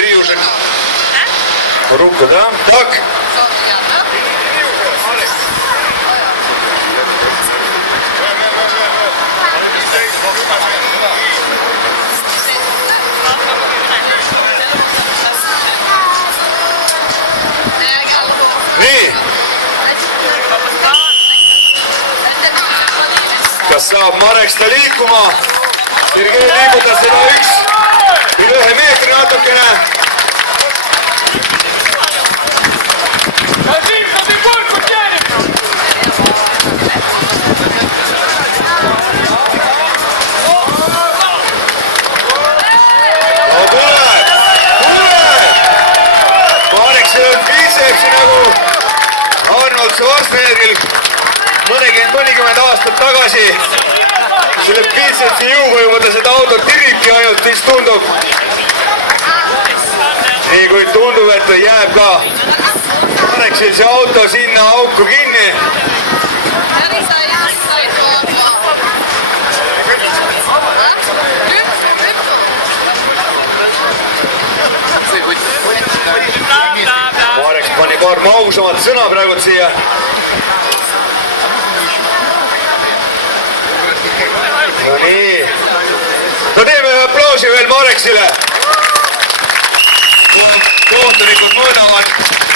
Riiusena. Ruku, da? Tak. Nii. Kas saab Marek seda liikuma? Sergei liiguda seda ühe meetri natukene. Arnold Schwarzeneggeril mõnikümmend aastat tagasi selle biitsepsi jõuga ta seda autot tiribki ainult, siis tundub nii kui tundub, et jääb ka Mareksil see auto sinna auku kinni. Marek pani paar mausamat sõna praegult siia. No nii. No teeme ühe aplausi veel Mareksile. Kohtunikud mõõdavad.